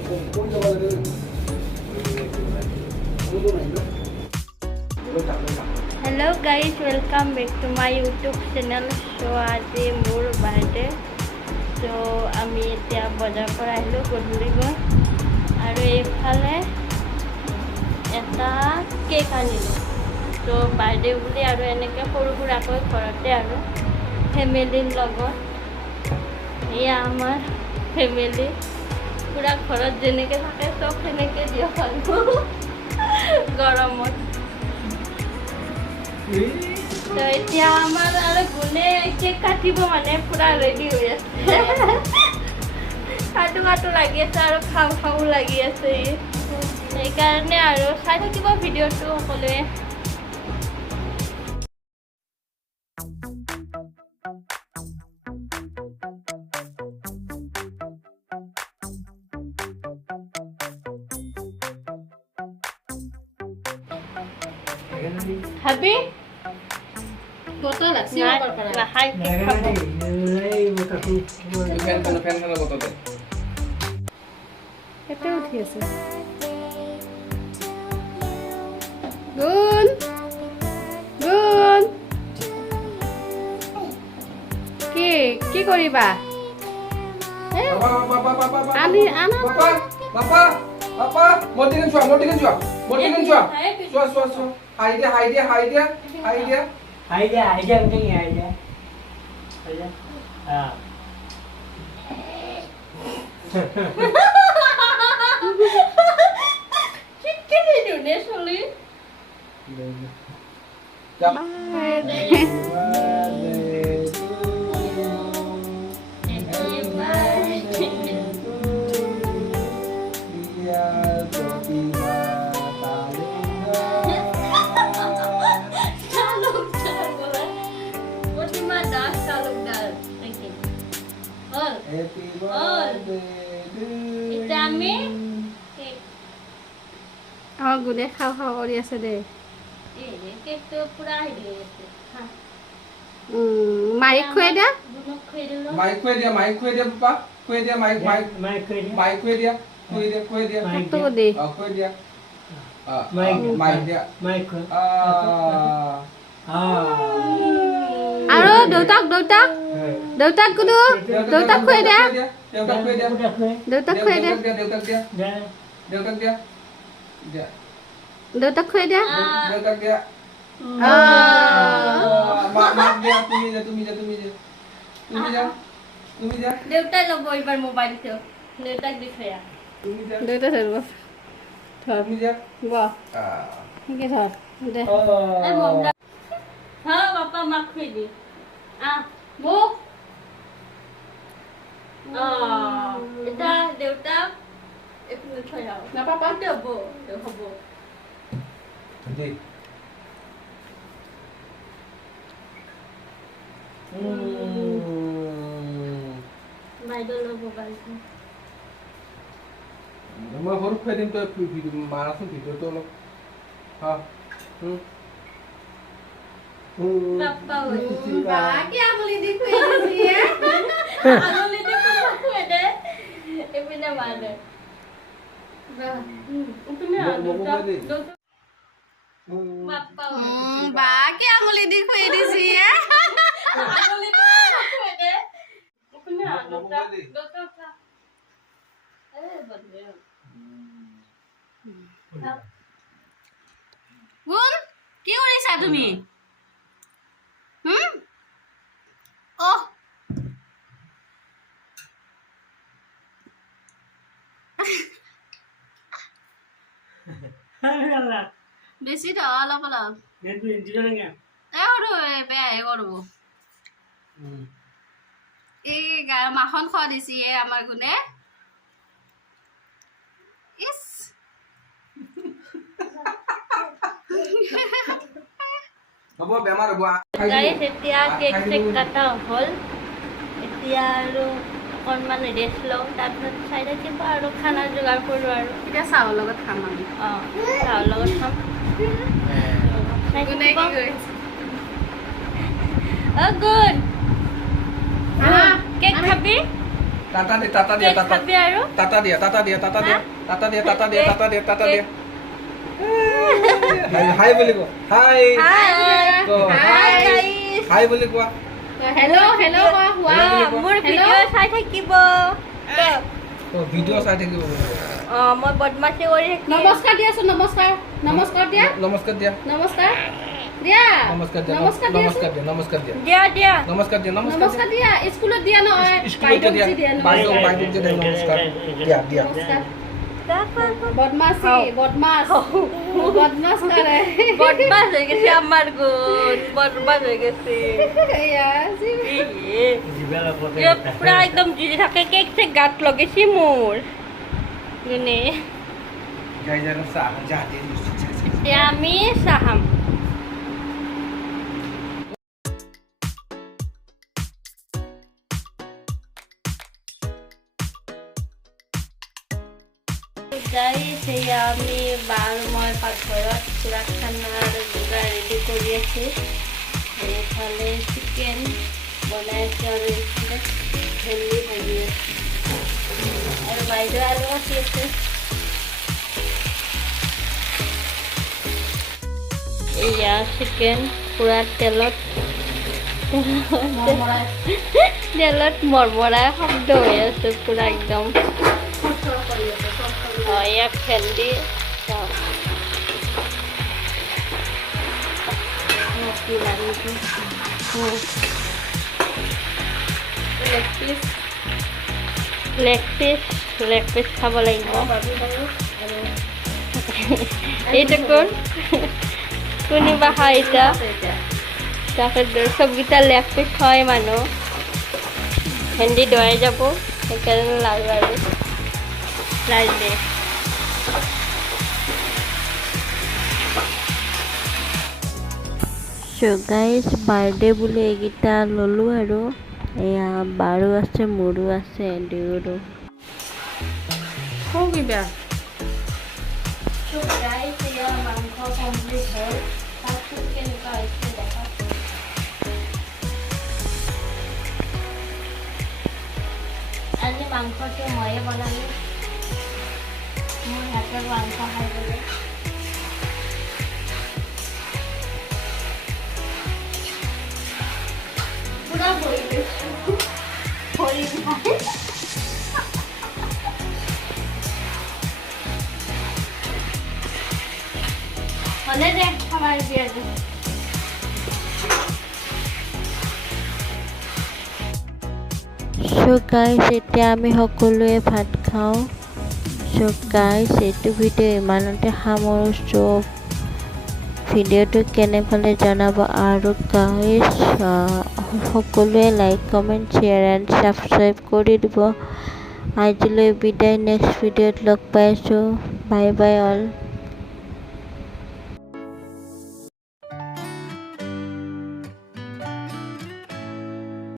Hello guys, welcome back to my YouTube channel. So আজি মোৰ birthday so আমি এতিয়া বজাৰ পৰা আহিলোঁ গধূলি গৈ আৰু এইফালে এটা কেক আনিলোঁ so বাৰ্থডে বুলি আৰু এনেকৈ সৰু সুৰাকৈ ঘৰতে আৰু ফেমিলিৰ লগত এয়া আমাৰ ফেমিলি পুৰা ঘৰত যেনেকৈ থাকে চব সেনেকৈ দিয়ক আৰু গৰমত তো এতিয়া আমাৰ আৰু গুণে কেক কাটিব মানে পুৰা ৰেডি হৈ আছে কাটো লাগি আছে আৰু খাওঁ লাগি আছে সেইকাৰণে আৰু চাই থাকিব ভিডিঅ'টো সকলোৱে Happy? Botol lah, siapa berperan? Lah, hai, Fan kalau botol deh. Itu biasa. Gun. Ki koriba? Bapak. Ani anak. Bapak, mau tinggal cuak. Suah. Hai dia. Penting ya, hai dia. Ah. Chicken Indonesia li. Happy birthday to you. Itu ami. Oh, Gune খাও কৰি আছে দে কেকটো পুৰা হেৰি হৈ আছে Mike খুৱাই দে গুণক খুৱাই দিলোঁ Mic kue dia, Papa. Kue dia, mic. Mic kue dia. Mic kue dia. কাটো দে Kue dia. Mic. Mic dia. Mic kue. আৰু দেউতাক কুদু দেউতাক খুৱাই দে Udah kue. দেউতাক খুৱাই দে Deutak dia. Dah. Deutak dia. Dia. দেউতাক খুৱাই দে Deutak dia. Maaf dia, tumi dia. দেউতাই ল'ব এইবাৰ মোবাইলটো দেউতাক দি থৈ আহ Tumi dia. দেউতা ধৰিব ধৰ Tumi dia. বাহ কি ধৰ দে এই মমতা হা পাপা মাক খুৱাই দি মোক এটা দেউতাক এইপিনে থৈ আহ না পাপা হ'ব Di. বাইদেউ ল'ব মোবাইলটো মই সৰু খুৱাই দিম তই মাৰাচোন ভিডিঅ'টো অলপ পাপা কি আমলি দি খুৱাই দিছি আঙুলিতে পাপা খুৱাই দে এইপিনে মাৰ দে এইপিনে পাপা বা কি আমলি দি খুৱাই দিছি আঙুলিতে পাপা খুৱাই দে এইপিনে দুটা বন্ধে গুণ কি কৰিছা তুমি অহ বেছি তো অলপ বেয়াহে কৰিব এই মাখন খোৱা দিছি আমাৰ গুণে ইছ হ'ব বেমাৰ হ'ব গাইছ এতিয়া কেক চেক কাটা হ'ল এতিয়া আৰু অকণমান ৰেষ্ট লওঁ তাৰপিছত চাই থাকিব আৰু খানা যোগাৰ কৰোঁ আৰু এতিয়া চাহৰ লগত খাম আমি চাহৰ লগত খাম গুণে কি কৰিছে গুড কেক খাবি টাটা দিয়া টাটা দিয়া কেক টাটা খাবি আৰু টাটা দিয়া টাটা দিয়া টাটা দিয়া টাটা দিয়া টাটা দিয়া টাটা দিয়া টাটা দিয়া হাই হাই বুলি কোৱা হাই হাই গাইস হাই বুলি কোৱা হেল্ল' হেল্ল' কোৱা মোৰ ভিডিঅ' চাই থাকিব ভিডিঅ' চাই থাকিব মই বদমাছি কৰি থাকিম নমস্কাৰ দিয়াচোন নমস্কাৰ নমস্কাৰ দিয়া নমস্কাৰ দিয়া নমস্কাৰ দিয়া নমস্কাৰ দিয়া নমস্কাৰ নমস্কাৰ দিয়া নমস্কাৰ দিয়া দিয়া দিয়া নমস্কাৰ দিয়া নমস্কাৰ দিয়া স্কুলত দিয়া নহয় স্কুলতে দিয়া বাইদেউ নমস্কাৰ। বাইদেউ দিয়া নমস্কাৰ দিয়া দিয়া নমস্কাৰ বদমাছি বদমাছ বদমাছ কৰে বদমাছ হৈ গেছে আমাৰ গুণ বদমাছ হৈ গেছে এয়া, পুৰা একদম জুজি থাকে কেক চেক গাত লগাইছি মোৰ গুণে যাই যাই চাহ যা দিয়ে এতিয়া আমি চাহাম গাইছ এয়া আমি বাৰ মই পাকঘৰত পুৰা খানাৰ যোগাৰ ৰেডি কৰি আছোঁ এইফালে চিকেন বনাই আছোঁ আৰু এইফালে ভেন্দি ভাজি আছোঁ আৰু বাইদেউ আলু কাটি আছে এয়া চিকেন পুৰা তেলত মৰমৰাই শব্দ হৈ আছে পুৰা একদম এয়া ভেন্দি লেগ পিচ খাব লাগিব এইটো কোনোবা খাই এতিয়া তাকে চবকেইটা লেগ পিচ হয় মানুহ ভেন্দি দৰাই যাব সেইকাৰণে লাৰু আৰু লাইলে So guys, বাৰ্থডে বুলি এইকেইটা ল'লোঁ আৰু এয়া বাৰো আছে মোৰো আছে দেউৰো কিবা So guys, এয়া মাংস কমপ্লিট হ'ল তাতটো কেনেকুৱা হৈছে দেখা আজি মাংসটো ময়ে বনালোঁ মোৰ হাতৰ মাংস খাই গ'লে পুৰা ভৰি লৈছোঁ ভৰি খাই হ'লে দে আমাৰ বিয়াটো So guys, এতিয়া আমি সকলোৱে ভাত খাওঁ So guys, এইটো ভিডিঅ' ইমানতে সামৰিছোঁ ভিডিঅ'টো কেনে পালে জনাব আৰু guys সকলোৱে like comment share and subscribe কৰি দিব আজিলৈ বিদায় নেক্সট ভিডিঅ'ত লগ পাইছোঁ বাই বাই অল